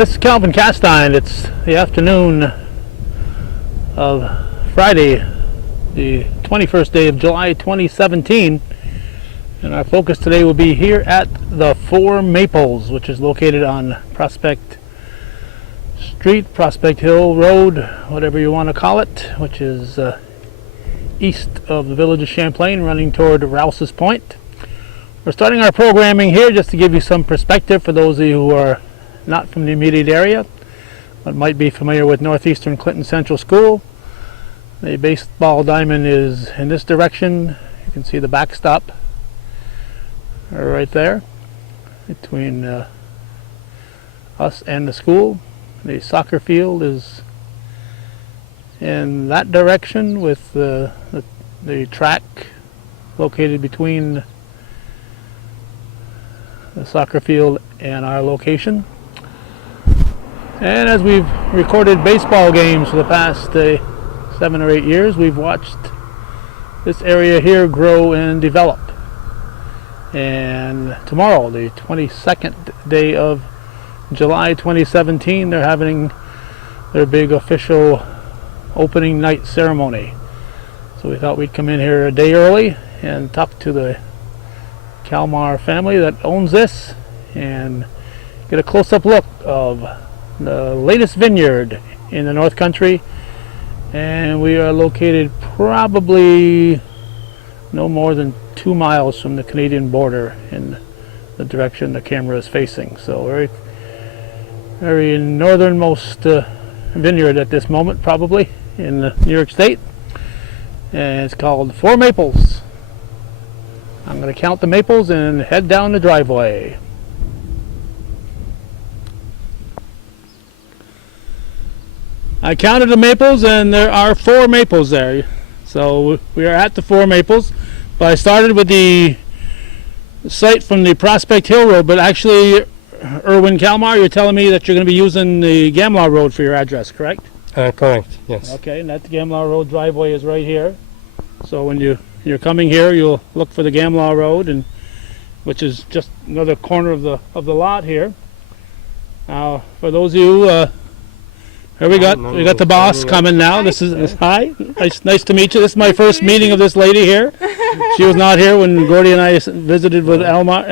This is Calvin Castine. It's the afternoon of Friday, the 21st day of July 2017, and our focus today will be here at the Four Maples, which is located on Prospect Street, Prospect Hill Road, whatever you want to call it, which is east of the village of Champlain, running toward Rouse's Point. We're starting our programming here just to give you some perspective for those of you who are not from the immediate area, but might be familiar with Northeastern Clinton Central School. The baseball diamond is in this direction. You can see the backstop right there between us and the school. The soccer field is in that direction with the track located between the soccer field and our location. And as we've recorded baseball games for the past 7 or 8 years, we've watched this area here grow and develop. And tomorrow, the 22nd day of July 2017, they're having their big official opening night ceremony. So we thought we'd come in here a day early and talk to the Kalmar family that owns this and get a close-up look of the latest vineyard in the North Country. And we are located probably no more than 2 miles from the Canadian border in the direction the camera is facing. So very northernmost vineyard at this moment, probably in New York State. And it's called Four Maples. I'm going to count the maples and head down the driveway. I counted the maples and there are 4 maples there. So we are at the Four Maples. But I started with the site from the Prospect Hill Road, but actually, Erwin Kalmar, you're telling me that you're going to be using the Gamlaw Road for your address, correct? Correct, yes. Okay, and that Gamlaw Road driveway is right here. So when you're coming here, you'll look for the Gamlaw Road, and which is just another corner of the lot here. Now, for those of you, here we got the boss coming now. This is hi, nice to meet you. This is my first meeting of this lady here. She was not here when Gordy and I visited with Alma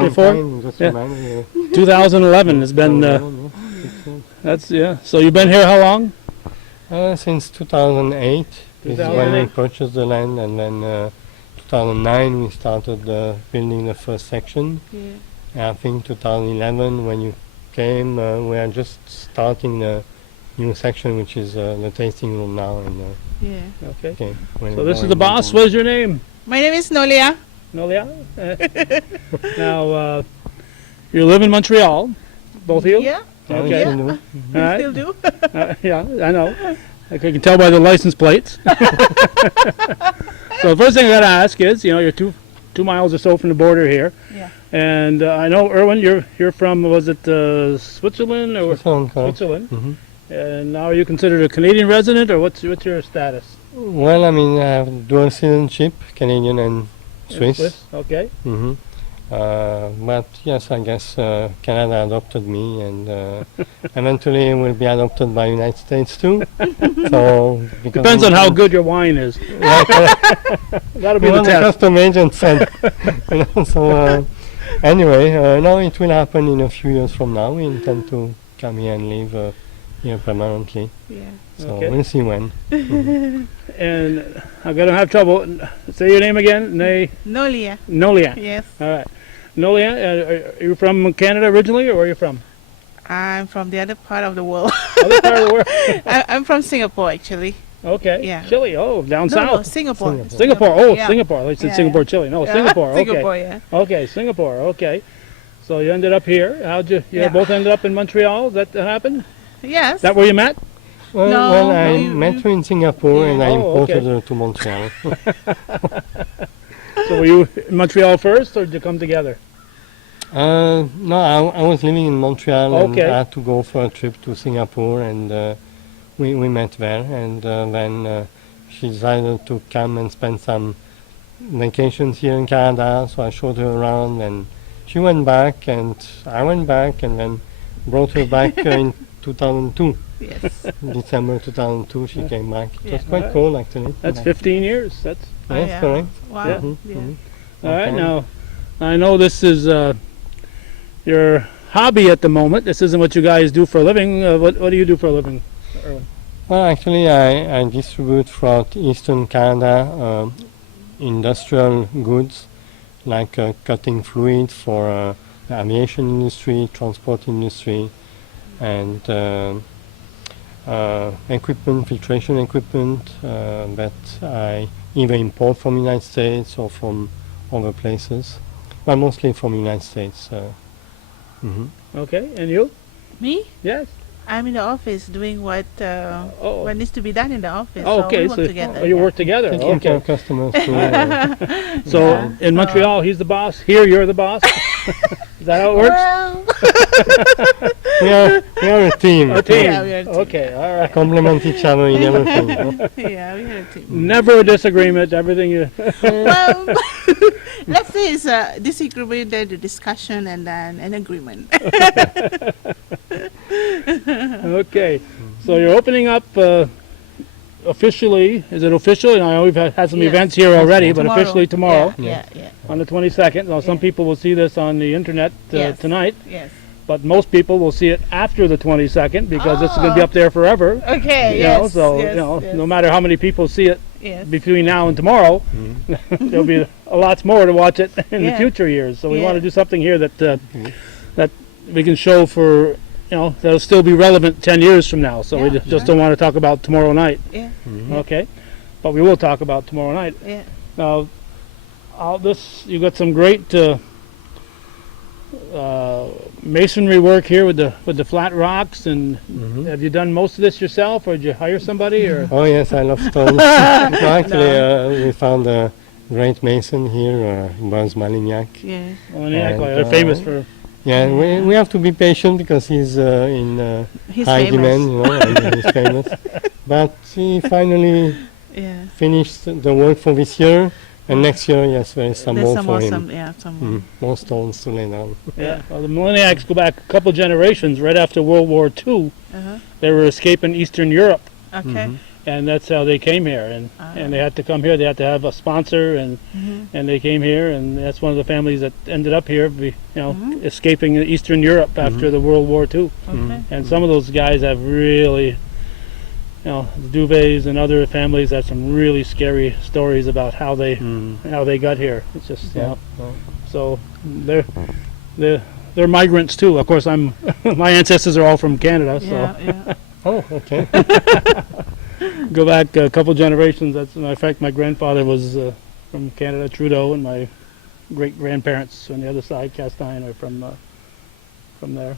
before. Yeah. 2011 has been. That's yeah. So you've been here how long? Since 2008 is when we purchased the land, and then 2009 we started building the first section. Yeah. I think 2011 when you came, we are just starting the new section, which is the tasting room now. And yeah. Okay. So this is the boss. What is your name? My name is Nolia. Nolia. Now you live in Montreal, both of you. Yeah. Okay. Yeah. Right. Still do. Yeah, I know. I can tell by the license plates. So the first thing I got to ask is, you're two miles or so from the border here. Yeah. And I know, Erwin, you're from, was it Switzerland or Switzerland? Mm-hmm. And now are you considered a Canadian resident, or what's your status? Well, I mean, I have dual citizenship, Canadian and Swiss. Okay. Mm-hmm. But yes, I guess Canada adopted me, and eventually will be adopted by United States too. So depends on how good your wine is. That'll be the test. The custom agent said. So anyway, no, it will happen in a few years from now. We intend to come here and live here permanently. Yeah. So okay. We'll see when. Mm-hmm. And I'm gonna have trouble. Say your name again. Nolia. Nolia. Yes. All right. Nolia, are you from Canada originally, or where are you from? I'm from the other part of the world. Other part of the world? I'm from Singapore, actually. Okay. Yeah. Chile. Oh, down south. No, Singapore. Singapore. Oh, yeah. Singapore. I said Yeah, Singapore, yeah. Chile. No, Yeah. Singapore. Okay. Singapore, yeah. Okay, Singapore. Okay. So you ended up here. How'd you? You both ended up in Montreal. That happened? Yes. Is that where you met? Well, I met her in Singapore, and I imported her to Montreal. So were you in Montreal first, or did you come together? No, I was living in Montreal, and I had to go for a trip to Singapore, and we met there, and then she decided to come and spend some vacations here in Canada, so I showed her around, and she went back, and I went back, and then brought her back in 2002. Yes. December 2002, she came back. It was Yeah. quite cool, actually. That's Yeah. 15 years. That's Oh, Yes, yeah. correct. Wow. Yeah. Yeah. all right. Okay. Now, I know this is your hobby at the moment. This isn't what you guys do for a living. What do you do for a living? Well, actually, I distribute throughout Eastern Canada industrial goods like cutting fluid for the aviation industry, transport industry, and equipment, filtration equipment that I either import from the United States or from other places, but mostly from the United States. Okay, and you? Me? Yes. I'm in the office doing what needs to be done in the office. Oh, okay. So we work together. you yeah. work together. Taking care Okay. of customers too. So Yeah. in Montreal, he's the boss. Here, you're the boss. Is that how it works? Well, we are a team. A team. Yeah, we are a team. Okay. All right. Complement each other in everything. yeah, we had a team. Never a disagreement. Everything you. Well, let's say it's a disagreement, then a discussion, and then an agreement. Okay. So you're opening up officially. Is it official? I know we've had some Yes. events here already, but Tomorrow. officially tomorrow Yeah, yeah, on the 22nd. Now some Yeah. people will see this on the internet Yes. tonight, yes. but most people will see it after the 22nd because it's going to be Oh. up there forever. Okay, You know, yes. so yes, yes, no matter how many people see it yes. between now and tomorrow, there'll be a lot more to watch it in the Yeah. future years. So we Yeah. want to do something here that that we can show for, that'll still be relevant 10 years from now. So we Yeah, just don't want to talk about tomorrow night. Yeah, Okay, but we will talk about tomorrow night. yeah. Now, you got some great masonry work here with the flat rocks, and have you done most of this yourself, or did you hire somebody, or? Oh yes, I love stones. No, actually, we found a great mason here, Buzz Malignac. Yeah. Well, yeah, And, they're famous for. Yeah, we have to be patient because he's in He's high famous. demand, and he's famous. But he finally Yeah. finished the work for this year, and next year, yes, there is some There's more some for more, him. some more. More stones to lay down. Yeah, well, the Millenniacs go back a couple generations. Right after World War II, Uh-huh. they were escaping Eastern Europe, Okay. and that's how they came here. And they had to come here. They had to have a sponsor, and they came here, and that's one of the families that ended up here, escaping Eastern Europe after the World War II. Okay. And some of those guys have really, the Duvets and other families have some really scary stories about how they got here. It's just, so they're migrants too. Of course, my ancestors are all from Canada, so Yeah, yeah. Oh, okay. go back a couple generations. That's, in fact, my grandfather was from Canada, Trudeau, and my great grandparents on the other side, Castine, are from there.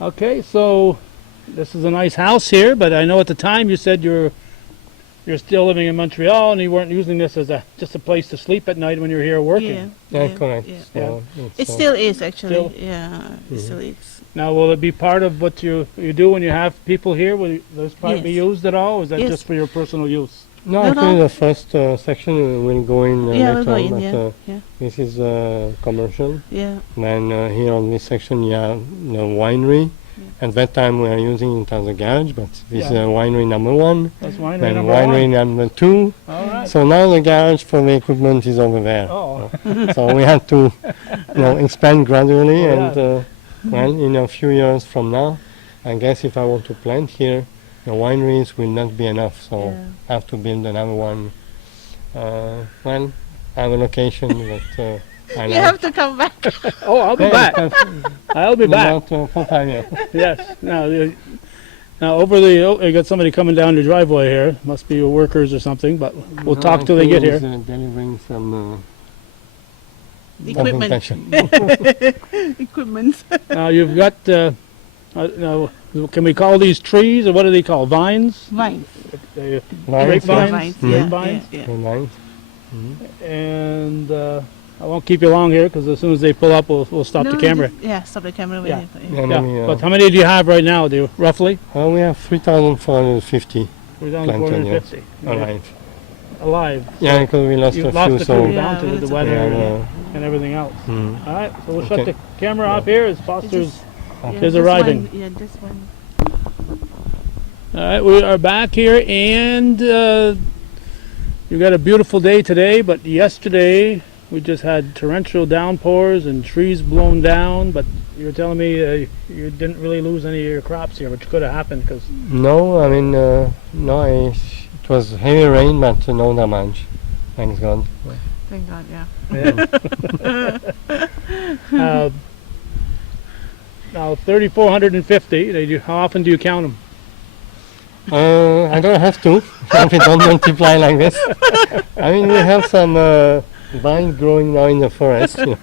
Okay, so this is a nice house here, but I know at the time you said you're still living in Montreal and you weren't using this as just a place to sleep at night when you're here working. Yeah, correct. Yeah. So It still is actually. Still? Yeah, it still is. Now, will it be part of what you do when you have people here? Will this part be Yes. used at all, or is that Yes. just for your personal use? No, No, actually, no. the first section will go in Yeah, we'll later go on, in. but Yeah, yeah, this is commercial. yeah. Then here on this section, you have the winery. At that time, we are using it as a garage, but this is Yeah. winery number 1, That's winery then number winery one. number 2. All right. So now the garage for the equipment is over there. Oh, So we had to, expand gradually, Oh, and well, in a few years from now, I guess if I want to plant here, the wineries will not be enough. So Yeah. I have to build another one. Well, I have a location that I You like. have to come back. oh, I'll be Yeah, back. I'll be back. About 4-5 years. Yes. Now over you got somebody coming down the driveway here. Must be your workers or something, but we'll No, talk I till they think get here. he's, delivering some Equipment. documentation. Equipment. Now you've got. Now, can we call these trees, or what do they call vines? Vines. They- Vines, Grapevines? Vines. Mhm. Yeah, Vines? yeah, yeah, vines. And I won't keep you long here because as soon as they pull up, we'll stop No, the camera. Yeah, stop the camera. Yeah. Yeah. And Yeah. then But how many do you have right now? Do you, roughly? we have 3,450 We're down to Planted, yes. 450. alive. Alive. Yeah, because we lost You a lost few, the so crew Yeah, down to we the lost weather we have, and everything else. mm. All right, so we'll shut Okay. the camera off here as Foster's Yeah, Is this arriving. one, yeah, this one. All right, we are back here, and you got a beautiful day today, but yesterday we just had torrential downpours and trees blown down. But you were telling me you didn't really lose any of your crops here, which could have happened because No, I mean, no, it was heavy rain, but no damage. Thanks God. Thank God, yeah. now 3,450. How often do you count them? I don't have to. We don't multiply like this. I mean, we have some vines growing now in the forest. You know.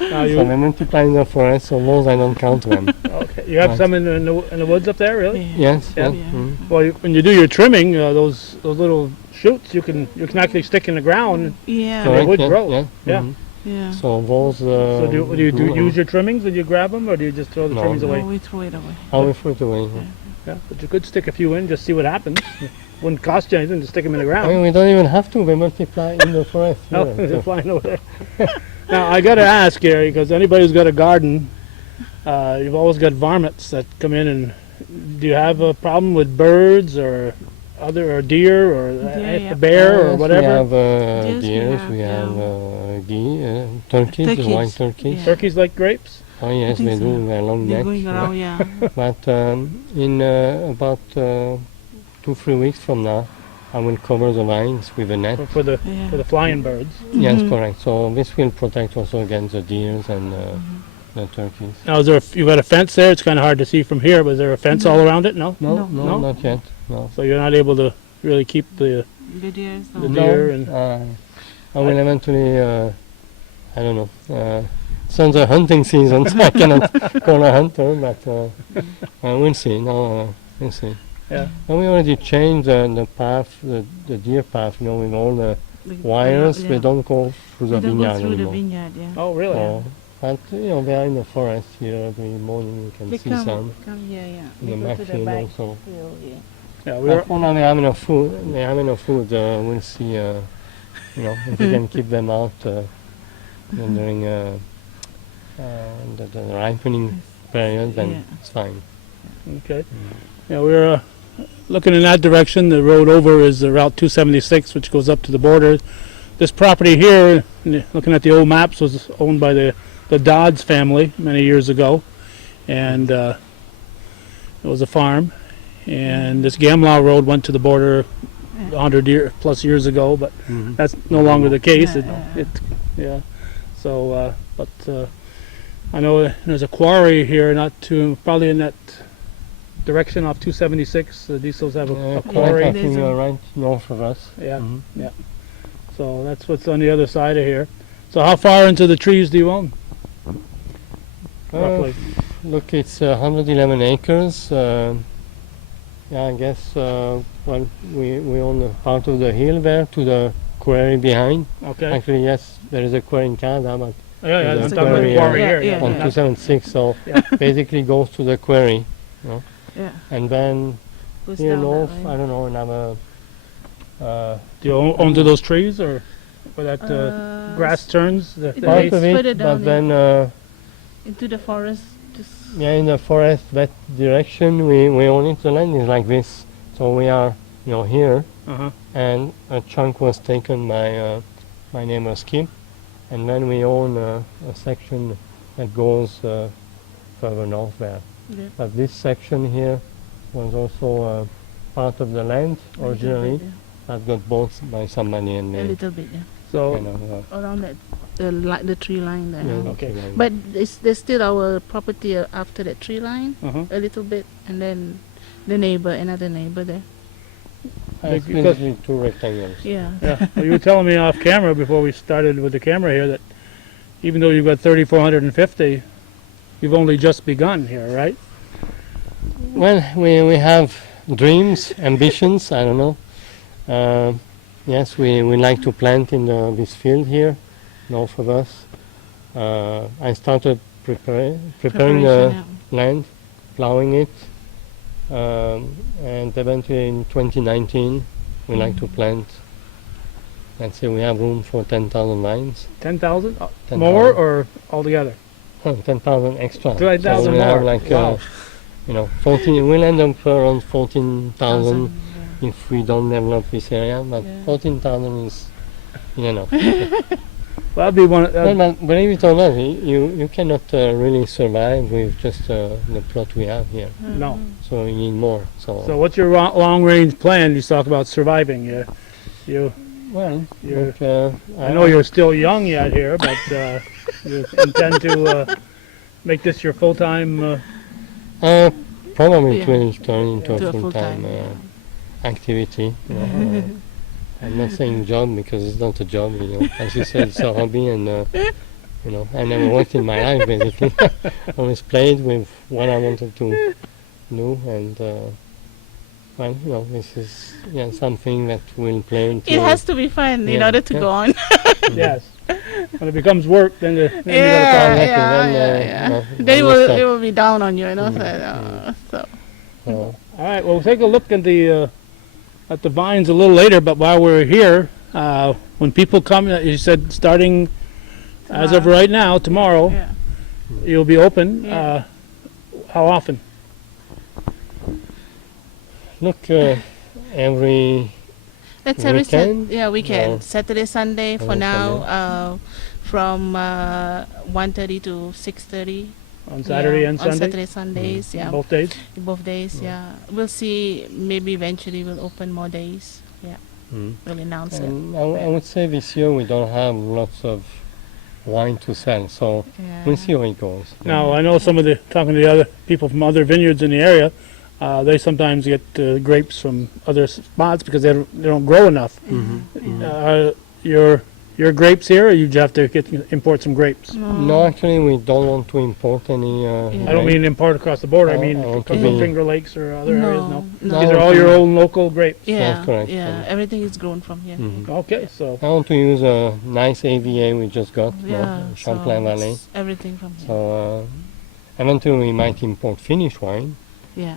Now So we multiply in the forest, so those I don't count them. okay, you have Right. some in the woods up there, really? Yes, Yeah. yeah. Mm. Well, when you do your trimming, those little shoots you can actually stick in the ground. Yeah, Correct. Correct, would yeah, grow. Yeah. Yeah. Mhm. yeah. So those. So do you grew, use your trimmings when you grab them, or do you just throw the No. trimmings No, away? we throw it away. How we throw it away. Yeah. Yeah, but you could stick a few in, just see what happens. Wouldn't cost you anything to stick them in the I ground. mean, we don't even have to. We multiply in the forest. No, here, they're so. flying over there. Now I got to ask, Gary, because anybody who's got a garden, you've always got varmints that come in. And do you have a problem with birds or deer or Yeah. a bear or Yes, whatever? We have Yes, we deers, have, we yeah. have turkeys, the white Turkeys, turkeys. yeah. Turkeys like grapes? Oh yes, think we so. do. They're long They're neck. going around, yeah. But in about 2-3 weeks from now, I will cover the vines with a net. For the Yeah. flying birds. Yes, Mhm. correct. So this will protect also against the deers and the turkeys. Now, you got a fence there? It's kind of hard to see from here, but is there a fence all around it? No. No, No. no, No? not yet. No. So you're not able to really keep the The deers, The no. deer and- I will eventually, I don't know. It's not the hunting season, so I cannot call a hunter, but we'll see. No, we'll see. Yeah. And we already changed the path, the deer path, with all the wires. Yeah. We don't go through the We don't go vineyard through the anymore. vineyard, yeah. Oh, really? So, but they are in the forest here every morning. You can They see come, some come here, yeah. in They the go back to the field back also. field, yeah. Yeah, we were. But for now, they have enough food. They have enough food. We'll see. If we can keep them out during the ripening period, then Yeah. it's fine. Okay. Yeah, we're looking in that direction. The road over is Route 276, which goes up to the border. This property here, looking at the old maps, was owned by the Dodds family many years ago, and it was a farm. And this Gamlaw Road went to the border 100 plus years ago, but Mhm. that's no longer the case. Yeah. Yeah. So, I know there's a quarry here, probably in that direction off 276. The Diesels have a Correct, quarry. I There's think a- you're right north of us. Yeah. Mhm. So that's what's on the other side of here. So how far into the trees do you own, roughly? Look, it's 111 acres. I guess, we own a part of the hill there to the quarry behind. Okay. Actually, yes, there is a quarry in Canada, but Yeah, there's I'm a talking about the quarry, quarry yeah, here. yeah, on yeah. 276, so Yeah. basically goes to the quarry. Yeah. And then Goes here down that north, way. I don't know, another, Do you own to those trees, or where that grass turns? The it part base? of Further it, down, but then, into the forest. Just in the forest, that direction, we own it. The land is like this. So we are, here, Uh-huh. and a chunk was taken by my neighbor Skip, and then we own a section that goes further north there. yeah, But this section here was also part of the land a little originally bit, that got bought by somebody, and yeah. A they little bit, yeah. So kind of Around that, the tree line there. yeah, Okay. like- But there's still our property after that tree line, uh-huh. a little bit, and then another neighbor there. it's because- basically two rectangles. Yeah. Yeah. Well, you were telling me off camera before we started with the camera here that even though you've got 3,450, you've only just begun here, right? Well, we have dreams, ambitions, I don't know. Yes, we like to plant in this field here, north of us. I started preparing the Preparation, yeah. land, plowing it, and eventually in 2019 we like to plant. Let's say we have room for 10,000 vines. 10,000? 10,000. More or altogether? 10,000 extra. 10,000 so we'll have more. like, Wow. 14, we'll end up around 14,000 Thousand, if we don't develop this area, but Yeah. 14,000 is, Well, that'd be one. but believe it or not, you cannot really survive with just the plot we have here. No. So you need more. So what's your long-range plan? You talk about surviving. You. Well, You're- but, I know you're still young yet here, but you intend to make this your full-time. Probably Yeah. it will turn into To a a full-time full-time, activity. I'm not saying job because it's not a job, As you said, it's a hobby, and I never worked in my life basically. Always played with what I wanted to do, and this is something that will play into. It has to be fun in Yeah, order to yeah. go on. Yes. When it becomes work, then you gotta exactly, yeah. then, Then you it stop. will be down on you, so. All right. Well, we'll take a look at the vines a little later. But while we're here, when people come, you said starting as of Tomorrow. right now, tomorrow, Yeah. you'll be open. Yeah. How often? Look, every That's every Weekend? weekend. Or- Saturday, Sunday for Or now. From 1:30 to 6:30. On Saturday and On Sunday? Saturday, Sundays. Yeah. Both days? Both days. Yeah. We'll see. Maybe eventually we'll open more days. Yeah. Mm. We'll announce it. And I would say this year we don't have lots of wine to sell, so Yeah. we'll see how it goes. Now, I know some of talking to the other people from other vineyards in the area, they sometimes get grapes from other spots because they don't grow enough. Your grapes here, or you have to import some grapes? No, actually, we don't want to import any. I don't mean import across the border. I mean I want from to the be- Finger Lakes or other areas. No, No. these are all your own local grapes. Yeah. correct, Yeah. yeah. Everything is grown from here. Mhm. Okay, so I want to use a nice AVA we just got, Yeah. Champlain so Valley. it's everything from here. So eventually we might import finished wine Yeah.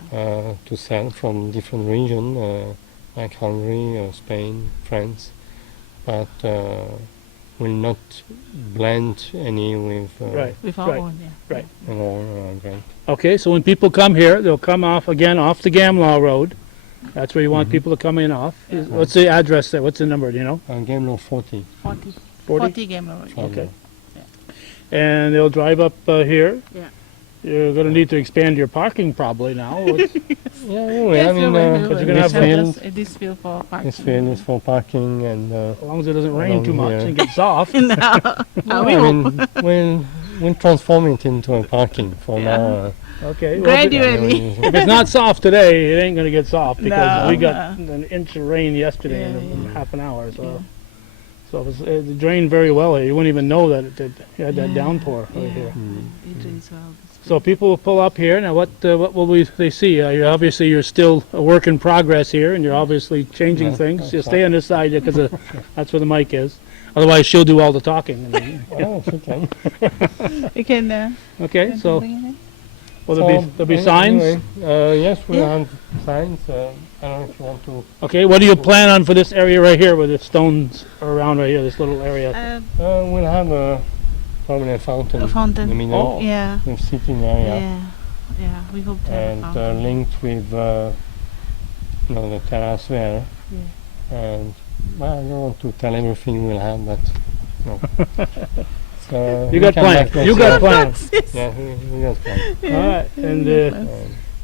to sell from different regions, like Hungary, Spain, France, but will not blend any with right. With our Right. own. Yeah. our grape. Okay, so when people come here, they'll come off the Gamlaw Road. That's where you want people to come in off. What's the address there? What's the number? Do you know? Game Law 40. 40. 40? 40 game road. Okay. And they'll drive up here. Yeah. You're going to need to expand your parking probably now. Yeah, anyway, Yes, I mean, Because you're gonna have this field for parking. this field is for parking, and as long as it doesn't rain too Along much here. and get soft. No. I we hope. mean, we'll transform it into a parking for Yeah. now. Okay. well, Gradually. if it's not soft today, it ain't going to get soft because No, we got no. an inch of rain yesterday Yeah, in yeah. half an hour. So, Yeah. so it drained very well here. You wouldn't even know that you had that Yeah, downpour right yeah. here. It drains well. So people will pull up here. Now, what will they see? Obviously, you're still a work in progress here, and you're obviously changing Yeah, things. that's You stay on this side because that's where the mic is. Otherwise, she'll do all the talking. Oh, okay. You can. Okay, so bring it in? will there'll be signs? Anyway, yes, we Yeah. have signs. I don't know if you want to. Okay, what do you plan on for this area right here, where the stones are around right here, this little area? We'll have probably a fountain. A fountain. In the middle. Oh. Yeah. With sitting area. Yeah. Yeah. We hope to have a And fountain. linked with the terrace there. Yeah. And well, I don't want to tell everything we'll have, but no. So You we got come plans. back next You got year. plans. Yeah, we got plans. All right, and Um,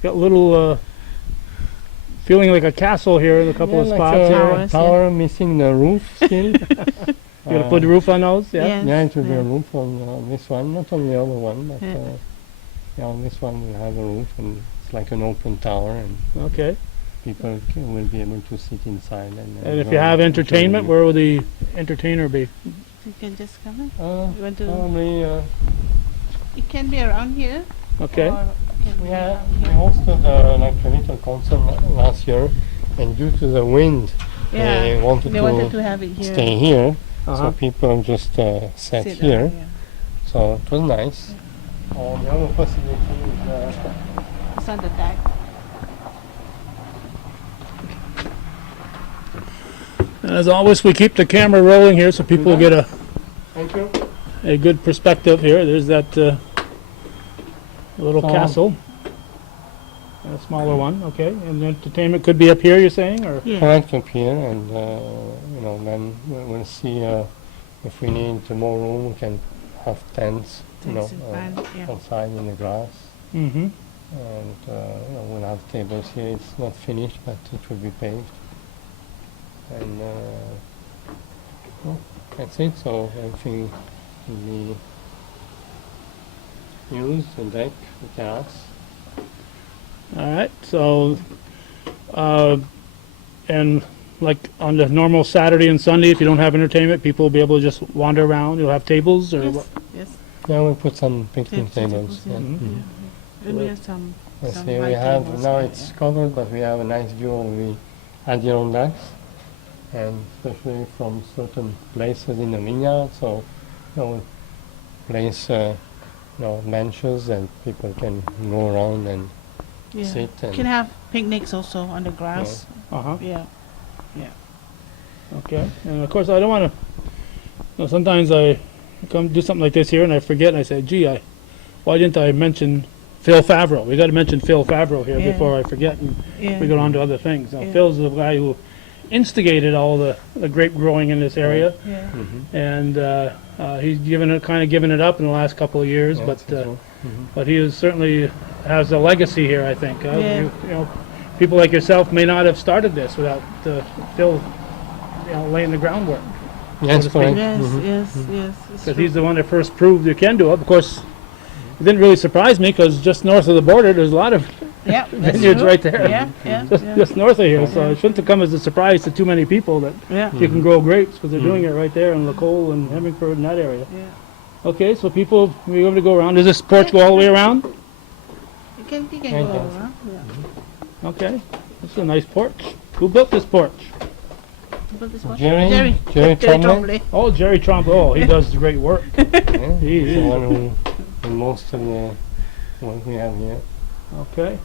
got a little feeling like a castle here in a couple of like spots a here. Towers, tower missing the roof still. You gonna put the roof on those? Yeah. Yes, Yeah, it will be a yeah. roof on this one, not on the other one, but Yeah. on this one we'll have a roof, and it's like an open tower, and Okay. people will be able to sit inside. And if you have entertainment, where will the entertainer be? You can just come in. you You want to? probably It can be around here. Okay. Or can be we around here. hosted like a little concert last year, and due to the wind, Yeah. they wanted They wanted to have it here. stay here, Uh-huh. so people just sat Sit down, here. yeah. So it was nice. The other possibility is It's on the deck. And as always, we keep the camera rolling here so people get Thank you. a good perspective here. There's that A little So- castle. A smaller one, okay. And the entertainment could be up here, you're saying, or? Yeah. Correct up here, and then we'll see if we need more room. We can have tents, Tents in front, yeah. outside in the grass, Mm-hmm. and we'll have tables here. It's not finished, but it will be paved, and well, that's it. So everything will be used: the deck, the terrace. All right, so, and like on the normal Saturday and Sunday, if you don't have entertainment, people will be able to just wander around. You'll have tables or Yes, what? yes. Yeah, we'll put some picnic Tables, tables. yeah. Yeah. Mhm. Yeah. And we have some Let's some see, high we have, tables, now yeah. it's covered, but we have a nice view of the Adirondacks, and especially from certain places in the vineyard, so, we place, benches and people can go around and Yeah. sit and. Can have picnics also on the grass. Uh-huh, Yeah. okay. And of course, I don't want to, sometimes I come do something like this here and I forget and I say, gee, why didn't I mention Phil Favreau? We got to mention Phil Favreau here Yeah. before I forget and Yeah. we go on to other things. Now, Yeah. Phil's the guy who instigated all the grape growing in this area, Yeah. Mhm. and he's kind of given it up in the last couple of years, Yeah, but so, but he is certainly has a legacy here, I think. Yeah. You know, people like yourself may not have started this without Phil, laying the groundwork. Yes, to speak. correct. Yes, Mhm. yes, yes. it's Because true. he's the one that first proved you can do it. Of course, it didn't really surprise me because just north of the border, there's a lot of Yeah, that's vineyards true. right there. Yeah, yeah, just, yeah. just north of here. So Yeah. it shouldn't have come as a surprise to too many people that Yeah, you can grow grapes because they're doing it right there in Lacole and Hemingford and that area. yeah. Okay, so people, we're able to go around. Does this porch go all the way around? You can Right go there. around. Yeah. Okay, this is a nice porch. Who built this porch? But this one? Champlain? Oh, Jerry Trump. Oh, he does great work. Yeah, He he's the is. one who most of the work we have here. Okay.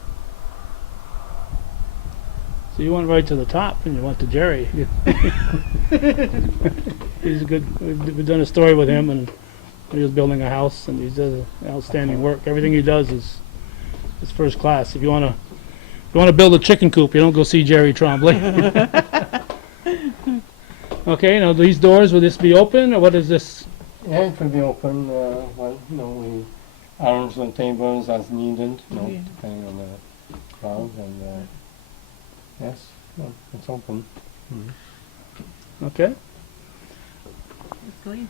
So you went right to the top and you went to Jerry. He's a good, we've done a story with him and he was building a house and he does outstanding work. Everything he does is first class. If you want to build a chicken coop, you don't go see Jerry Trombley. Okay, now these doors, will this be open or what is this? Yeah, it will be open, we arrange the tables as needed, Yeah. depending on the crowd, and, yes, it's open. Okay, Let's go in.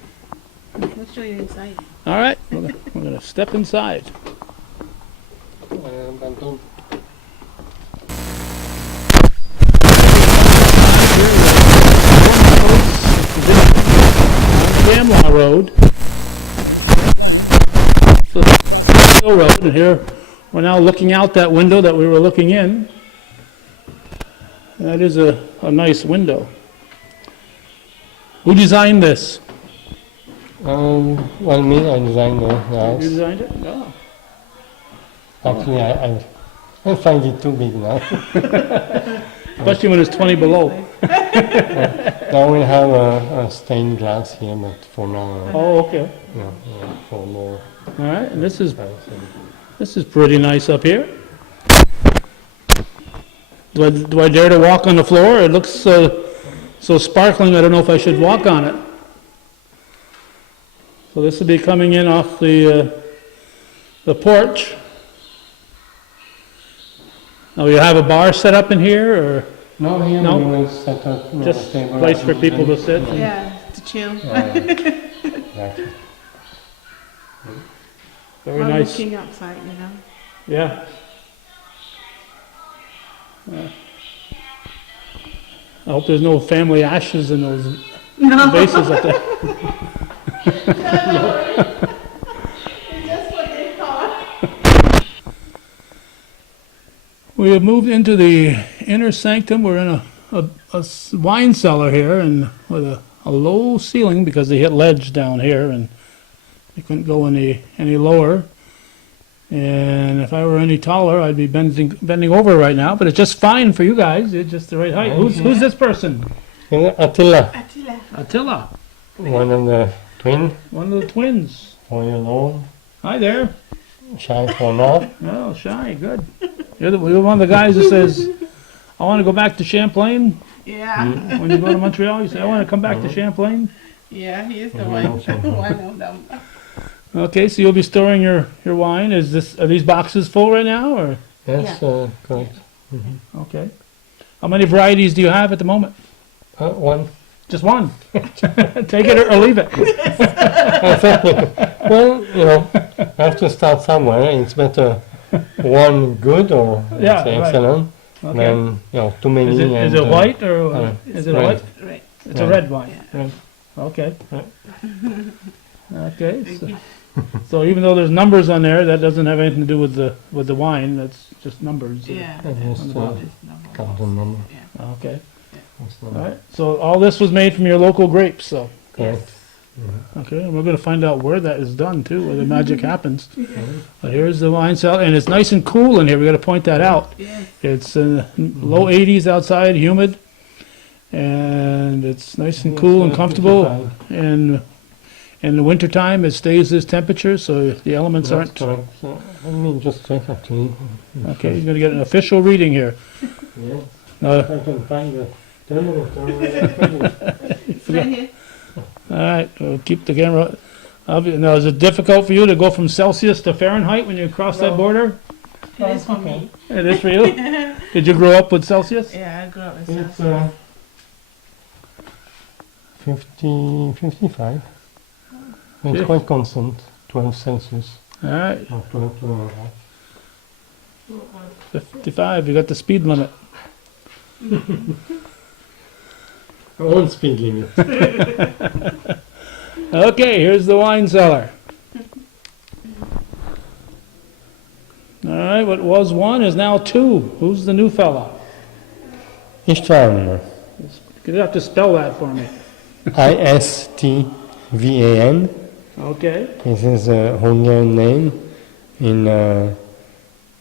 Let's show you inside. all right, we're gonna step inside. Bantu. Gamla Road. So, Hill Road, and here we're now looking out that window that we were looking in. That is a nice window. Who designed this? Well, me, I designed the You house. designed it? No. Actually, I find it too big now. Especially when it's 20 below. Now we have a stained glass here, but for now, Oh, okay. for more All right, and this is price. pretty nice up here. Do I dare to walk on the floor? It looks so sparkling, I don't know if I should walk on it. So this will be coming in off the porch. Now you have a bar set up in here, or No, here No? we will set up just a table. place for people to sit? Yeah, to chill. Exactly. Very While nice. looking outside, you know. Yeah. I hope there's no family ashes in those No. vases up there. Just what they call. We have moved into the inner sanctum. We're in a wine cellar here, and with a low ceiling because they hit ledge down here, and they couldn't go any lower. And if I were any taller, I'd be bending over right now. But it's just fine for you guys. It's just the right height. Who's this person? Attila, Attila. Attila, one of the twin, one of the twins. 4 years old. Hi there. Shy for now. Oh, shy, good. You're one of the guys that says, I want to go back to Champlain. Yeah. When you go to Montreal, you say, I want to come back to Champlain. Yeah, he is the Mhm. one, Also. one of them. Okay, so you'll be storing your wine. Are these boxes full right now, or? Yes, correct. Okay. How many varieties do you have at the moment? One. Just one. Take it or leave it. Well, I have to start somewhere. It's better one good or Yeah, say right. excellent Okay. than too many. Is it white or is it a red. white? Right. It's a red wine. Red. Okay. Right. Okay. So even though there's numbers on there, that doesn't have anything to do with the wine. That's just numbers. Yeah. Just It's number. carton number. Yeah. Okay. That's All number. right. So all this was made from your local grapes. So Correct. okay, and we're going to find out where that is done too, where the magic happens. But here's the wine cellar, and it's nice and cool in here. We got to point that out. Yes. It's low 80s outside, humid, and it's nice and cool and comfortable. And in the wintertime, it stays this temperature, so the elements That's aren't. correct. So, let me just check actually. Okay, you're going to get an official reading here. Yeah. Uh, If I can find the thermometer. It's right here. all right, we'll keep the camera. Now, is it difficult for you to go from Celsius to Fahrenheit when you cross that No. border? It is for me. It is for you? Did you grow up with Celsius? Yeah, I grew up with It's South. 55. It's Yeah. quite constant, 12 Celsius, All right, or 12, 12 and a half. 55, you got the speed limit. Own speed limit. Okay, here's the wine cellar. All right, what was one is now two. Who's the new fella? Istvan, You have to spell that for me. Istvan. Okay, This is a Hungarian name. In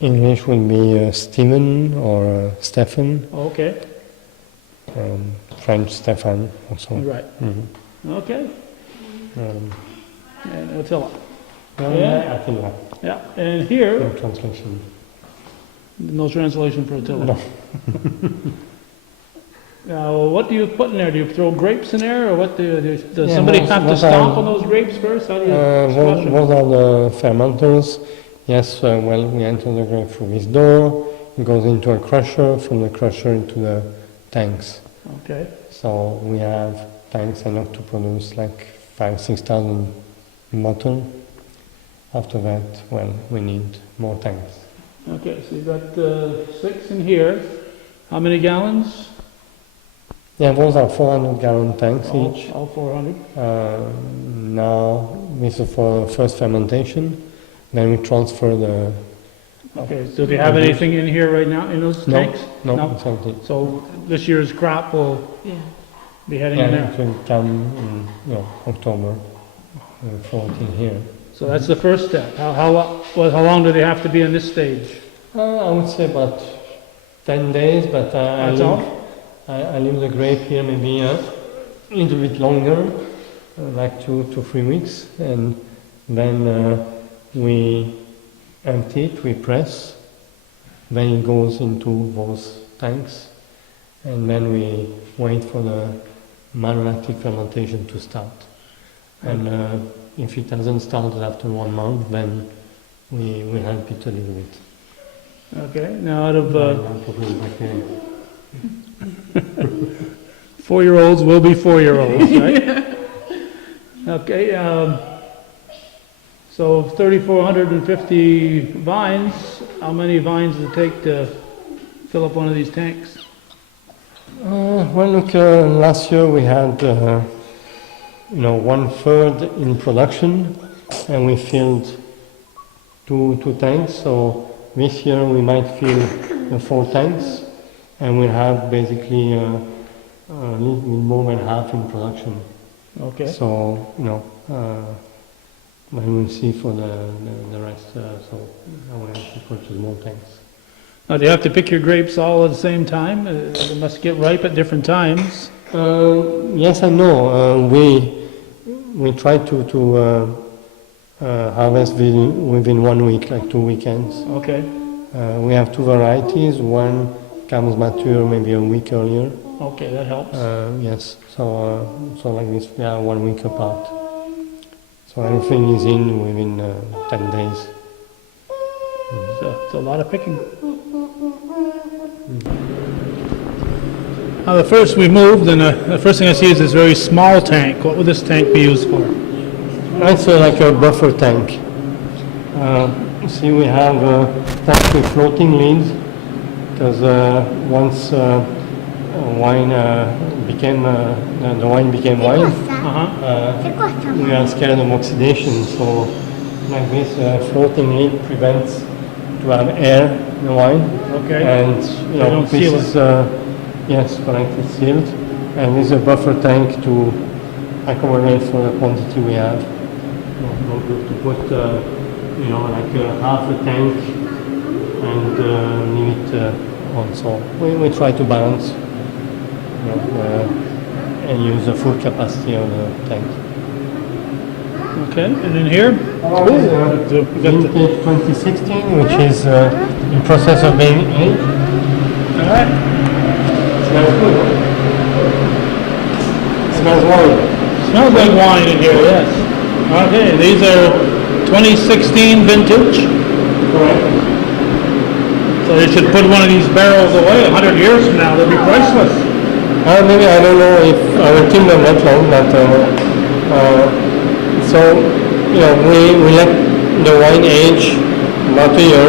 English would be Stephen or Stefan. okay, French Stefan also. right. Mhm. Okay, Um, and Attila. well, Yeah. I think that. Yeah, and here, No translation. no translation for Attila. No. Now, what do you put in there? Do you throw grapes in there, or what does Yeah, somebody most- have to most stomp are- on those grapes first? How do you Those, squash them? those are the fermenters. Yes, well, we enter the grape through this door. It goes into a crusher. From the crusher into the tanks. Okay, So we have tanks enough to produce like 5,000-6,000 bottles. After that, well, we need more tanks. okay, so you've got 6 in here. How many gallons? Yeah, those are 400-gallon tanks All each. all 400. Now, this is for first fermentation. Then we transfer the. Okay, so do you have anything in here right now in those No, tanks? no, it's empty. So this year's crop will Yeah. be heading in Yeah, there. it will come in October. For it in here. So that's the first step. How long do they have to be in this stage? I would say about 10 days, but That's all? I leave the grape here maybe a little bit longer, like 2 to 3 weeks, and then we empty it, we press, then it goes into those tanks, and then we wait for the malolactic fermentation to start. And if it hasn't started after 1 month, then we help it a little bit. Okay, now out of Probably bacteria. 4-year-olds will be 4-year-olds, right? Okay, so 3,450 vines. How many vines does it take to fill up one of these tanks? Well, look, last year we had, 1/3 in production, and we filled two tanks. So this year we might fill 4 tanks, and we'll have basically a little bit more than half in production. Okay, So, then we'll see for the rest. So I will have to purchase more tanks. now do you have to pick your grapes all at the same time? They must get ripe at different times. Yes and no. We try to harvest within 1 week, like 2 weekends. Okay, We have two varieties. One comes mature maybe a week earlier. okay, that helps. Yes, so like this, we are 1 week apart. So everything is in within 10 days. So it's a lot of picking. The first we moved, and the first thing I see is this very small tank. What would this tank be used for? It's like a buffer tank. See, we have tanks with floating lids, because once wine became the wine became wine, we are scared of oxidation. So, like this, floating lid prevents to have air in the wine. Okay. And you know, don't this seal is yes, correctly sealed, and this is a buffer tank to accommodate for the quantity we have. No good to put, you know, like half a tank and leave it on. So we try to balance, you know, and use the full capacity of the tank. Okay, and in here? Vintage 2016, which is in process of being aged. All right. Smells good. Smells wine. Smells like wine in here, yes. Okay, these are 2016 vintage. Correct. So you should put one of these barrels away 100 years from now. They'll be priceless. Maybe, I don't know if I will keep them that long, but so, you know, we let the wine age about a year,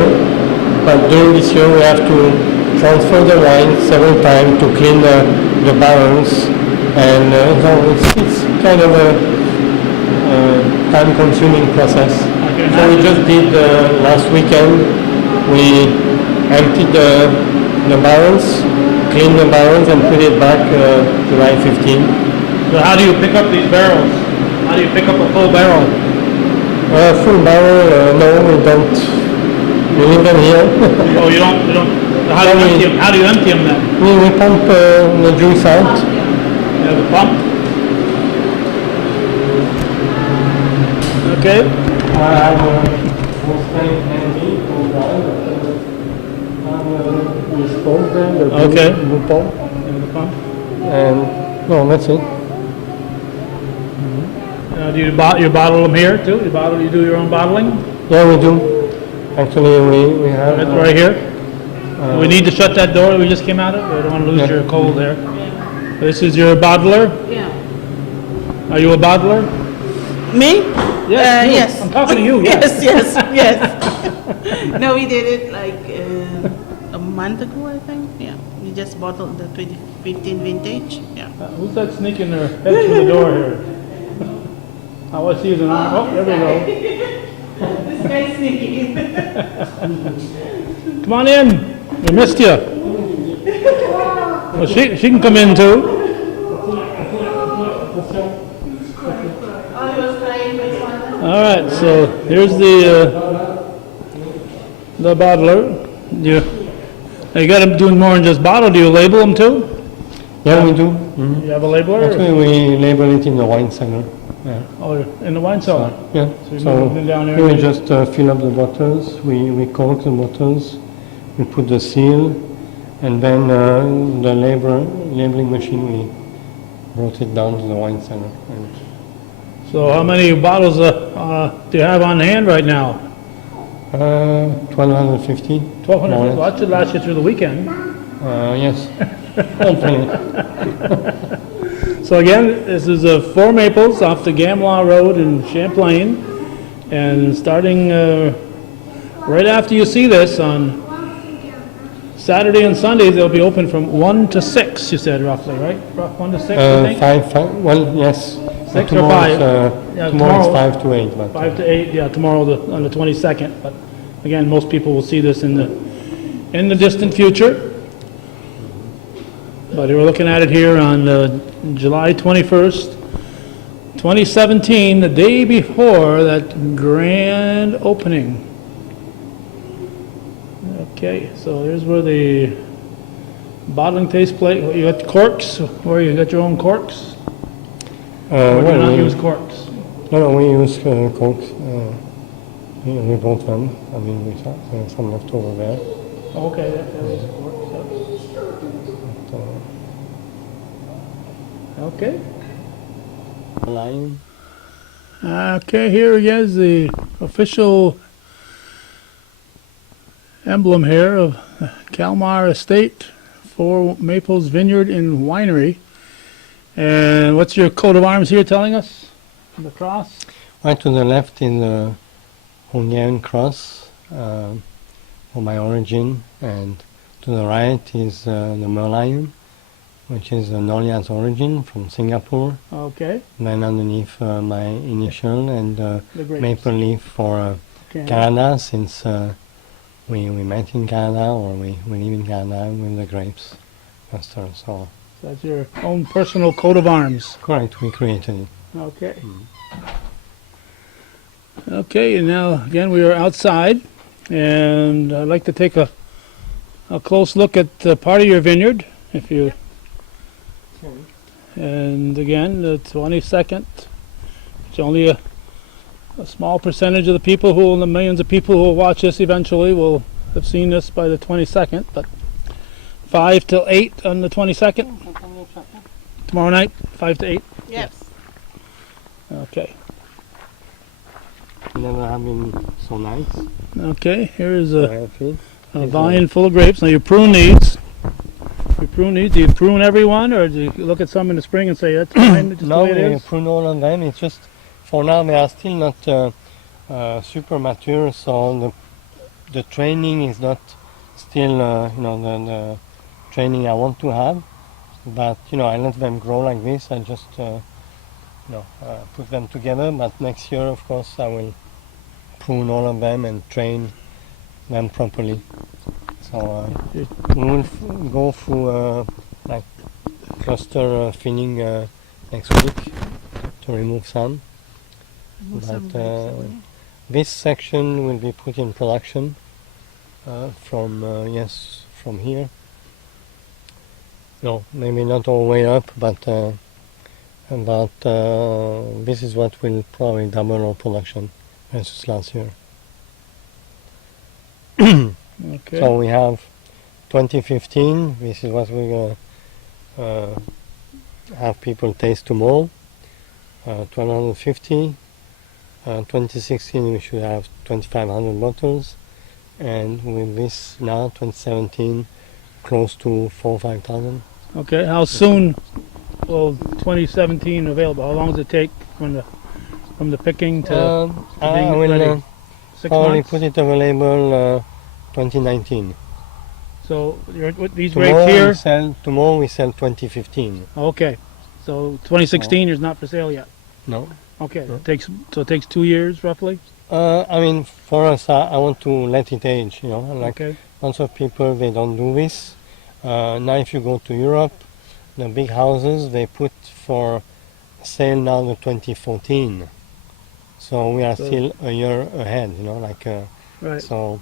but during this year we have to transfer the wine several times to clean the barrels, and so it's kind of a time-consuming process. So we just did last weekend. We emptied the barrels, cleaned the barrels, and put it back July 15. So how do you pick up these barrels? How do you pick up a full barrel? Full barrel, no, we don't. We leave them here. Oh, you don't. How do you empty them? How do you empty them then? We pump the juice out. You have a pump. Okay. I have a full tank handy, full we spoke them, the Okay. blue pump, You have a pump. and no, that's it. Do you bottle them here too? You do your own bottling? Yeah, we do. Actually, we have Right here. We need to shut that door that we just came out of. I don't want to lose your cold there. This is your bottler. Yeah. Are you a bottler? Me? Yes, you. Yes. I'm talking to you. Yes, yes, yes. No, we did it like a month ago, I think. Yeah, we just bottled the 2015 vintage. Yeah. Who's that sneaking their head through the door here? Oh, I see an arm. Oh, there we go. This guy's sneaking. Come on in. We missed you. Well, she can come in too. All right. So here's the bottler. You got them doing more than just bottle. Do you label them too? Yeah, we do. You have a labeler? Actually, we label it in the wine cellar. Yeah. Oh, in the wine cellar. Yeah. So So you move them down there. we just fill up the bottles. We cork the bottles. We put the seal, and then the labeling machine, we brought it down to the wine cellar. And So how many bottles do you have on hand right now? 1,250. 1,200. more or Well, that should last you through the weekend. Yes. Hopefully. So again, this is 4 Maples off the Gamla Road in Champlain, and starting right after you see this on Saturday and Sundays, they'll be open from 1 to 6. You said roughly, right? 1 to 6, I think. 5. Well, yes. 6 or 5? Tomorrow tomorrow- is 5 to 8. But 5 to 8. Yeah, tomorrow on the 22nd. But again, most people will see this in the distant future. But we're looking at it here on July 21st, 2017, the day before that grand opening. Okay, so here's where the bottling takes place. You got corks? Where you got your own corks? Or do you not use corks? No, we use Coke. We bought them. I mean, we have some left over there. Okay, that works. But, Okay. lion. Okay, here is the official emblem here of Kalmar Estate for Maples Vineyard and Winery. And what's your coat of arms here telling us? The cross? Right to the left is the Hungarian cross for my origin, and to the right is the merlion, which is Nolia's origin from Singapore. Okay. Then underneath my initial and The grapes. maple leaf for Canada, since we met in Canada, or we live in Canada with the grapes cluster. So That's your own personal coat of arms. correct, we created it. Okay. Okay, and now again we are outside, and I'd like to take a close look at part of your vineyard, if you. And again, the 22nd. It's only a small percentage of the people the millions of people who will watch this eventually will have seen this by the 22nd. But 5 till 8 on the 22nd. Tomorrow night, 5 to 8. Yes. Okay. Never have been so nice. Okay. Here is So a healthy. vine full of grapes. Now you prune these. Do you prune every one, or do you look at some in the spring and say that's fine, just No, the way it we is? prune all of them. It's just for now they are still not super mature, so the training is not still the training I want to have. But I let them grow like this. I just put them together. But next year, of course, I will prune all of them and train them properly. So we will go through like cluster thinning next week to remove some. Move some But grapes away. this section will be put in production from here. No, maybe not all the way up, but this is what will probably double our production versus last year. Okay. So we have 2015. This is what we're gonna have people taste tomorrow. 1250. 2016 we should have 2,500 bottles, and with this now 2017 close to 4,000-5,000. Okay. How soon will 2017 available? How long does it take from the picking to I being will ready? 6 probably months. put it available 2019. So these Tomorrow grapes here. we sell 2015. Okay. So 2016 is not for sale yet. No. Okay. No. It takes 2 years roughly. I mean, for us, I want to let it age. Like Okay. lots of people, they don't do this. Now, if you go to Europe, the big houses they put for sale now the 2014. So we are So- still a year ahead. Right. So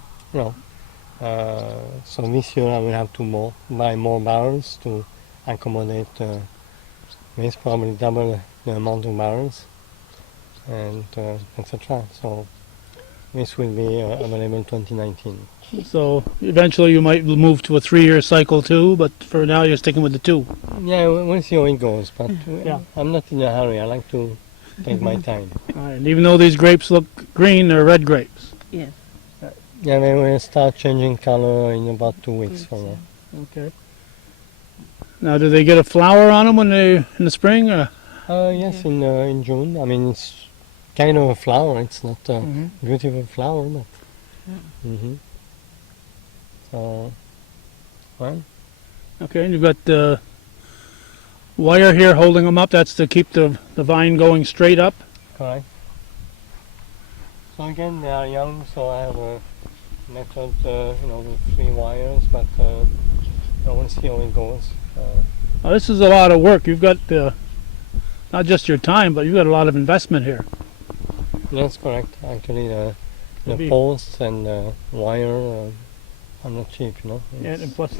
so this year I will have to buy more barrels to accommodate this, probably double the amount of barrels, and etc. So this will be available 2019. So eventually you might move to a 3-year cycle too, but for now you're sticking with the 2. Yeah, we'll see how it goes, but Yeah. I'm not in a hurry. I like to take my time. All right. And even though these grapes look green, they're red grapes. Yes. Yeah, they will start changing color in about 2 weeks from now. Okay. Now, do they get a flower on them when they in the spring? Or? Yes, in June. I mean, it's kind of a flower. It's not a beautiful flower, but. So, well, Okay, and you've got the wire here holding them up. That's to keep the vine going straight up. correct. So again, they are young, so I have a method, with 3 wires, but I want to see how it goes. Now, this is a lot of work. You've got not just your time, but you've got a lot of investment here. That's correct. Actually, the Maybe- posts and wire are not cheap, And plus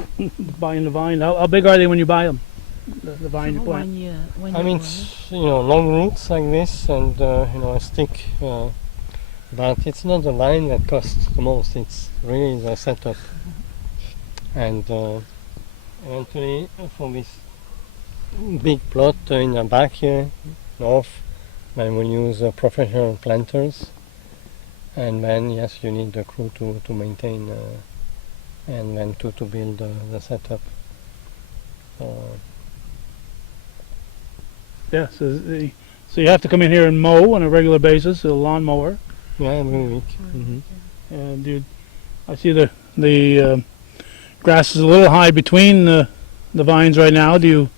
buying the vine. How big are they when you buy them? the vine you plant? 1 year. 1 I year mean, old. it's, long roots like this, and a stick. But it's not the vine that costs the most. It's really the setup. And eventually, for this big plot in the back here, north, then we'll use professional planters. And then, yes, you need the crew to maintain and then to build the setup. Yeah, so you have to come in here and mow on a regular basis, a lawn mower. Yeah, every week. Mm-hmm. And I see the grass is a little high between the vines right now. Do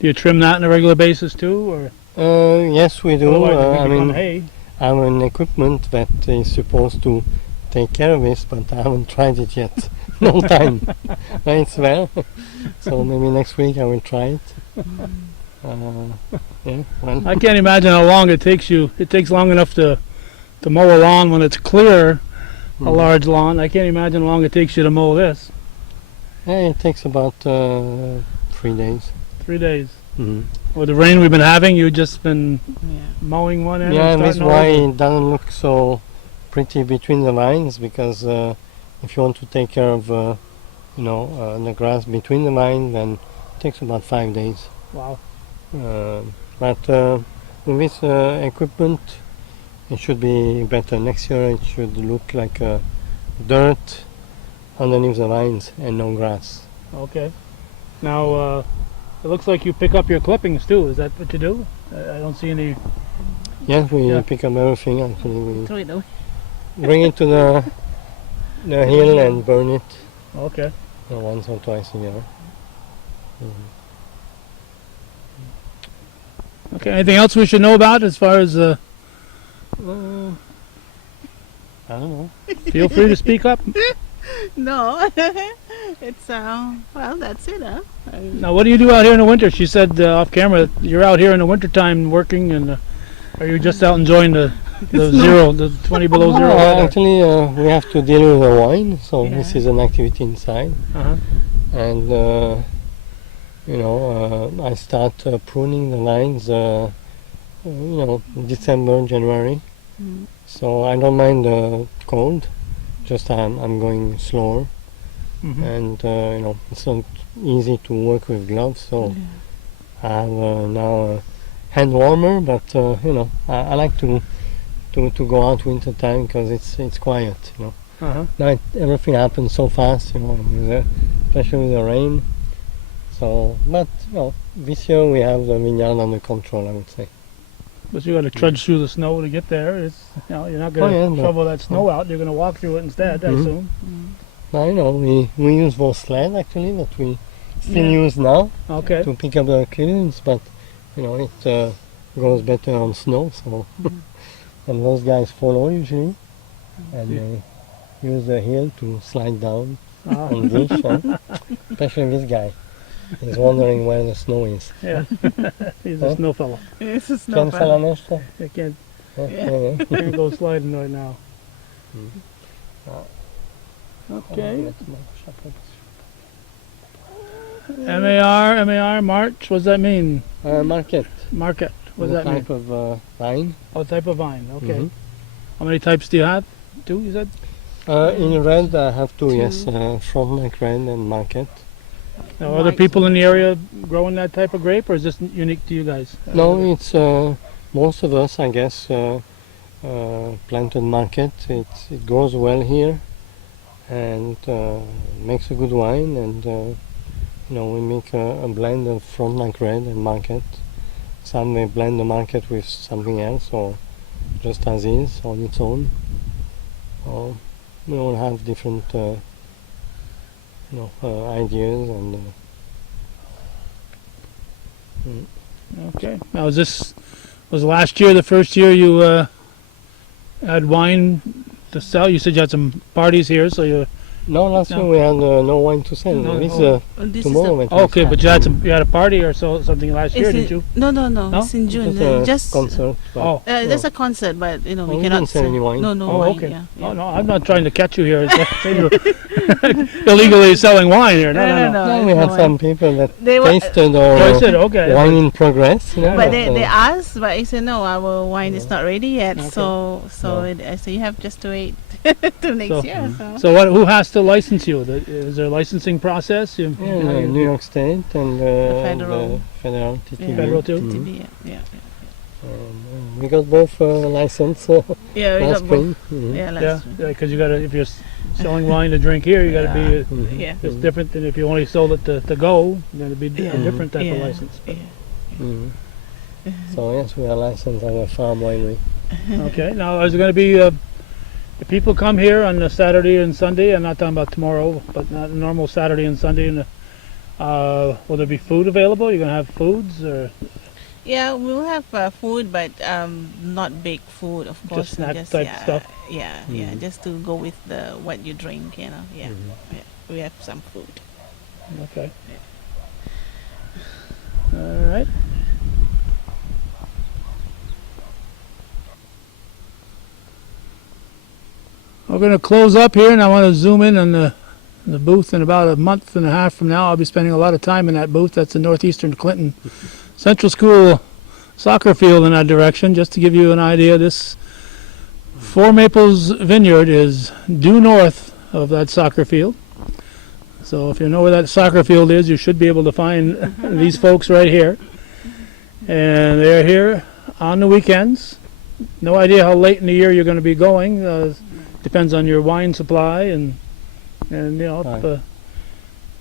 you trim that on a regular basis too, or Yes, we do. otherwise it I become mean, hay? I have an equipment that is supposed to take care of this, but I haven't tried it yet. No time. But it's there. So maybe next week I will try it. Yeah, well, I can't imagine how long it takes you. It takes long enough to mow a lawn when it's clear, a large lawn. I can't imagine how long it takes you to mow this. yeah, it takes about 3 days. 3 days. Mhm. With the rain we've been having, you've just been Yeah. mowing one end Yeah, and that's starting why over. it doesn't look so pretty between the vines, because if you want to take care of the grass between the vines, then it takes about 5 days. Wow. But with this equipment, it should be better. Next year it should look like dirt underneath the vines and no grass. Okay. Now, it looks like you pick up your clippings too. Is that what you do? I don't see any. Yes, we Yeah. pick up everything actually. We Throw it away. bring it to the hill and burn it Okay. once or twice a year. Okay. Anything else we should know about as far as? I don't know. Feel free to speak up. No, it's well, that's it, huh? Now, what do you do out here in the winter? She said off camera that you're out here in the wintertime working, and are you just out enjoying the zero, the 20 below zero weather? Actually, we have to deal with the wine, so this Yeah. is an activity inside. Uh-huh. And I start pruning the lines December, January, Mm. so I don't mind the cold, just I'm going slower. Mhm. And it's not easy to work with gloves, so I have now a hand warmer, but I like to go out winter time because it's quiet. Uh-huh. Now everything happens so fast, especially with the rain. So, but this year we have the vineyard under control, I would say. But you got to trudge through the snow to get there. You're not going to yeah, but- shovel that snow out. You're going to walk through it instead, I Mhm. assume. Now, we use those sled actually that we still Yeah. use now Okay. to pick up the clearance, but it goes better on snow. So, and those guys follow usually, and they use the hill to slide down Ah, on dish. Especially this guy, he's wondering where the snow is. yeah. He's Huh? a snow fella. It's a Can snow. Salanestra? You can't Yeah. go sliding right now. Okay. MAR, March. What does that mean? Market. Market. What does The that mean? type of vine. Oh, type of vine. Okay. Mhm. How many types do you have? Two, you said? In red, I have two, yes. Frontenac red and market. Now, are there people in the area growing that type of grape, or is this unique to you guys? No, it's most of us, I guess, planted market. It grows well here, and makes a good wine. And we make a blend of Frontenac red and market. Some may blend the market with something else, or just as is on its own. We all have different ideas and. Okay. Now, was last year the first year you had wine to sell? You said you had some parties here, so you No, last year we had no wine to sell. No, This oh. This tomorrow. is we can Okay, start. but you had a party or something last year, did you? No, No? it's in June. Just a Just concert. but- Oh. there's a concert, but you know Oh, we you cannot didn't sell any wine? No, no Oh, wine. okay. Yeah, Oh yeah. no, I'm not trying to catch you here. You're illegally selling wine here. No, no, no. No, we had some people that They were, tasted Oh, I our said okay. wine in progress. You know, but but, they asked, but I said no, our wine is not ready yet. Okay. So I said you have just to wait till next So- year. So what? Who has to license you? Is there a licensing process? You, yeah, New York State and federal. the federal TTV. Federal too? Mhm. TB, yeah. We got both license Yeah, we last got both. spring. Mhm. Yeah, Yeah, last because you got to if you're selling wine to drink here, you got to be. Mhm. Yeah. It's different than if you only sold it to go. Then it'd be Yeah. a different type of Yeah. license. But, Yeah. Mhm. So yes, we are licensed as a farm winery. okay. Now, is it going to be? If people come here on a Saturday and Sunday, I'm not talking about tomorrow, but not normal Saturday and Sunday, and will there be food available? You're going to have foods or Yeah, we'll have food, but not big food, of course. snack type yeah, stuff? Yeah, yeah, Mhm. just to go with what you drink, you know. Yeah, yeah. We have some food. okay? All right. We're going to close up here, and I want to zoom in on the booth. In about a month and a half from now, I'll be spending a lot of time in that booth. That's the Northeastern Clinton Central School soccer field in that direction. Just to give you an idea, this 4 Maples Vineyard is due north of that soccer field. So if you know where that soccer field is, you should be able to find these folks right here. And they're here on the weekends. No idea how late in the year you're going to be going. Depends on your wine supply and you know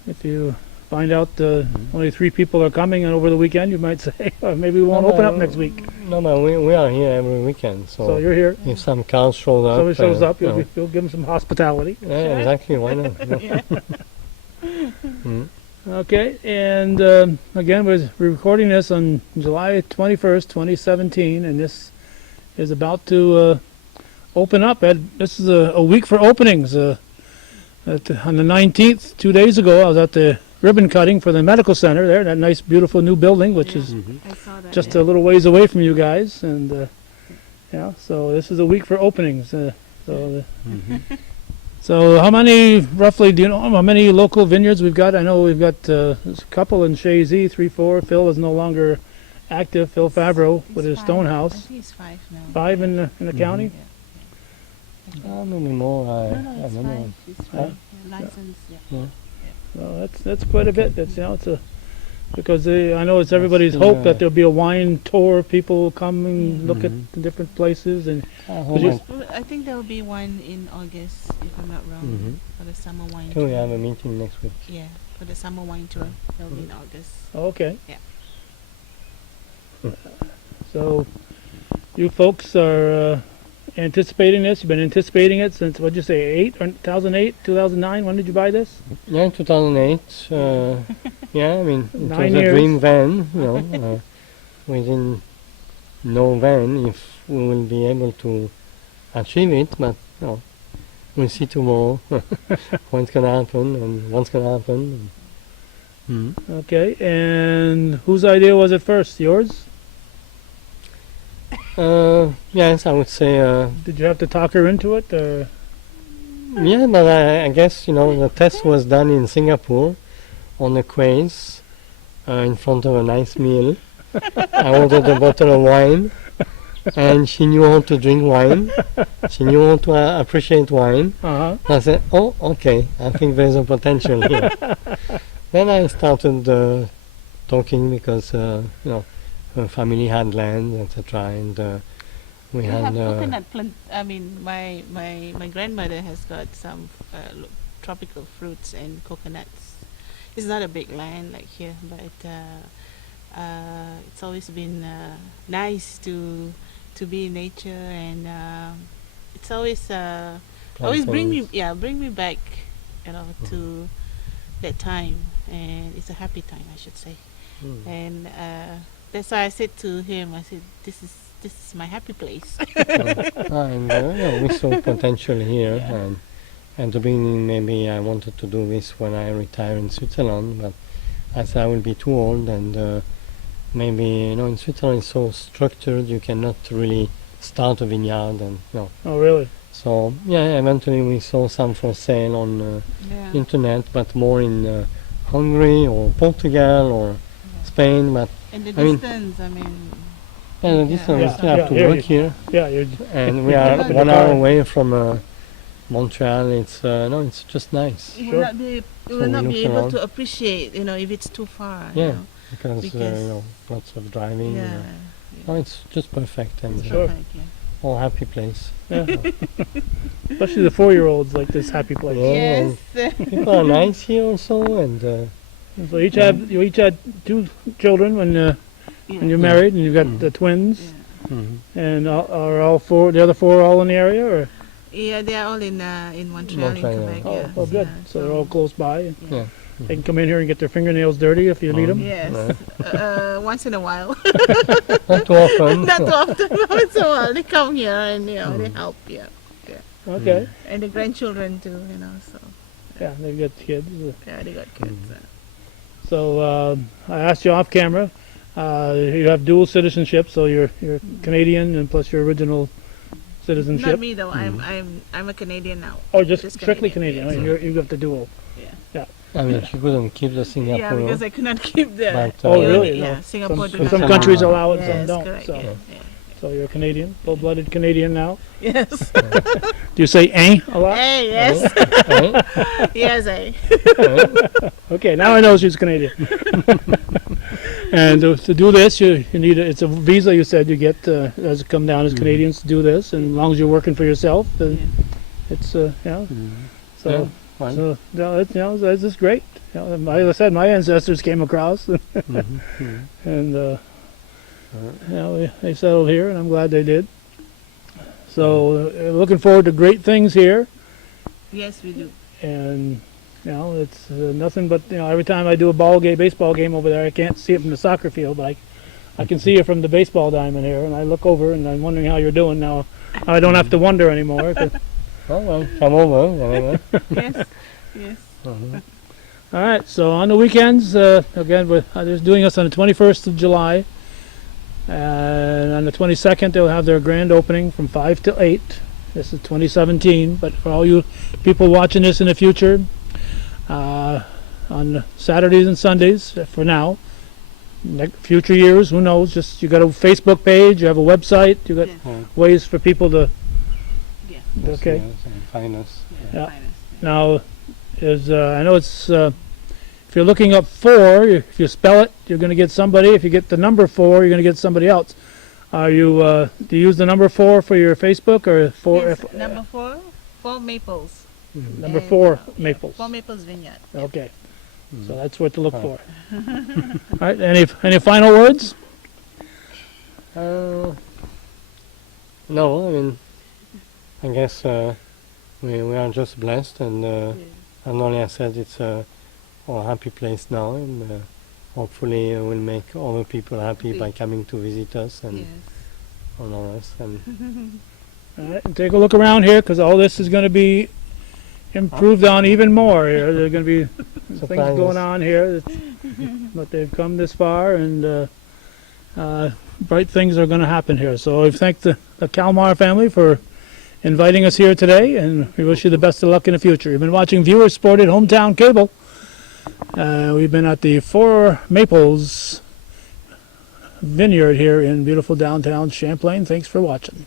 if you find out only 3 people are coming and over the weekend, you might say maybe we won't open up next week. No, man, we are here every weekend. So So you're here. if some cars show up, Somebody shows up, you know, you'll give them some hospitality. yeah, exactly. Why not? Yeah. Mhm. Okay, and again, we're recording this on July 21st, 2017, and this is about to open up. This is a week for openings. On the 19th, 2 days ago, I was at the ribbon cutting for the medical center there, that nice, beautiful new building, which is I saw that. just a little ways away from you guys. And yeah, so this is a week for openings. So how many, roughly, do you know how many local vineyards we've got? I know we've got there's a couple in Shazy, 3, 4. Phil is no longer active, Phil Favreau with his stone I house. think it's 5 now. 5 in the county? Maybe more. No, I it's don't know. 5. It's 5. License, yeah. Well, that's quite a bit. That's it's a because I know it's everybody's That's, hope that there'll be a wine tour. People come and look at the different places and I Would you- hope Well, I think there will be one in August, if I'm not wrong, Mhm. for the summer wine we tour. have a meeting next week. Yeah, for the summer wine tour. That'll be in August. okay. Yeah. So you folks are anticipating this. You've been anticipating it since what'd you say 2008, 2009? When did you buy this? Yeah, 2008. Yeah, I mean, it 9 was a years. dream van. You know, we didn't know then if we will be able to achieve it, but you know, we'll see tomorrow what's gonna happen and what's gonna happen. Okay. And whose idea was it first? Yours? Yes, I would say. Did you have to talk her into it? Or? Yeah, but I guess the test was done in Singapore on the quays in front of a nice meal. I ordered a bottle of wine, and she knew how to drink wine. She knew how to appreciate wine. Uh-huh. I said, "Oh, okay. I think there's a potential here." Then I started talking because her family had land, etc., and we We had. have coconut plant. I mean, my grandmother has got some tropical fruits and coconuts. It's not a big land like here, but it's always been nice to be in nature, and it's always bring me back, to that time, and it's a happy time, I should say. And that's why I said to him, I said, this is my happy place. And we saw potential here, at the beginning, maybe I wanted to do this when I retire in Switzerland, but I said I will be too old, and maybe, in Switzerland it's so structured, you cannot really start a vineyard, and Oh, really? So yeah, eventually we saw some for sale on Yeah. internet, but more in Hungary or Portugal or Spain. But And the I mean- distance, I mean, yeah, Yeah. we still Yeah, have to here work you- here, Yeah, you're and we Yeah, are up in the 1 hour car. away from Montreal. It's no, it's just nice you Sure. will not be, you So will we not look be able around. to appreciate, if it's too far. you Yeah. know. because Because- lots of driving. Yeah. No, it's just perfect and It's Sure. perfect, yeah. all happy place. yeah. Especially the 4-year-olds like this happy place. Yeah. Yes. People are nice here also, and So you each had 2 children when you're married, and you've got Mm. the twins, Yeah. mhm. and are all 4, the other 4 all in the area, or? Yeah, they are all in Montreal, in Montreal, Quebec. Oh, Yeah. oh, good. Yeah, So they're all close by. And Yeah. they can come in here and get their fingernails dirty if you need them. Yes. Once in a while. Not too often. Not too often. Once in a while, they come here and they help. Yeah. Okay. And the grandchildren too. So Yeah, they've got kids. yeah, they got kids. So I asked you off camera. You have dual citizenship, so you're Canadian and plus your original Not citizenship. me though. I'm a Canadian now. Oh, just Just strictly Canadian, Canadian. yes. You got the dual. I mean, she couldn't keep the Yeah, Singapore. because I could not keep the. But, Oh, yeah, really? Yeah, No. Singapore. do Some not countries allow. allow it, some Yes, don't. correct, So, yeah. so you're Canadian, full-blooded Canadian now. Yes. Do you say "eh" a lot? Hey, yes. Right? Yes, Okay, now I know she's Canadian. And to do this, you need it's a visa. You said you get as you come down as Canadians to do this, and as long as you're working for yourself, then it's So Yeah, fine. so this is great. Like I said, my ancestors came across, Mhm, mhm. and they settled here, and I'm glad they did. So looking forward to great things here. Yes, we do. And it's nothing but every time I do a baseball game over there, I can't see it from the soccer field, but I can see it from the baseball diamond here, and I look over and I'm wondering how you're doing now. I don't have to wonder anymore. 'Cause Oh, well, come over. Whatever. Yes. Yes. Mhm. all right, so on the weekends, again, they're doing us on the 21st of July, and on the 22nd they'll have their grand opening from 5 till 8. This is 2017, but for all you people watching this in the future, on Saturdays and Sundays, for now, future years, who knows, just you got a Facebook page, you have a website, you got Yeah. ways for people to, Yeah. okay. Yes, and find us. Yeah. Finest. Now, I know it's, if you're looking up 4, if you spell it, you're going to get somebody. If you get the number 4, you're going to get somebody else. Do you use the number 4 for your Facebook, or 4? Yes, number 4 Maples. Number And, 4 yeah, Maples. 4 Maples Vineyard. Okay, so that's what to look Oh. for. All right, any final words? No, I mean, I guess we are just blessed, and only I said it's our happy place now, and hopefully we'll make other people happy by coming to visit us and Yes. honor us. And All right, and take a look around here, because all this is going to be improved on even more here. There are going to be things Surprises. going on here, but they've come this far, and bright things are going to happen here. So I thank the Kalmar family for inviting us here today, and we wish you the best of luck in the future. You've been watching Viewers Sported Hometown Cable. We've been at the 4 Maples Vineyard here in beautiful downtown Champlain. Thanks for watching.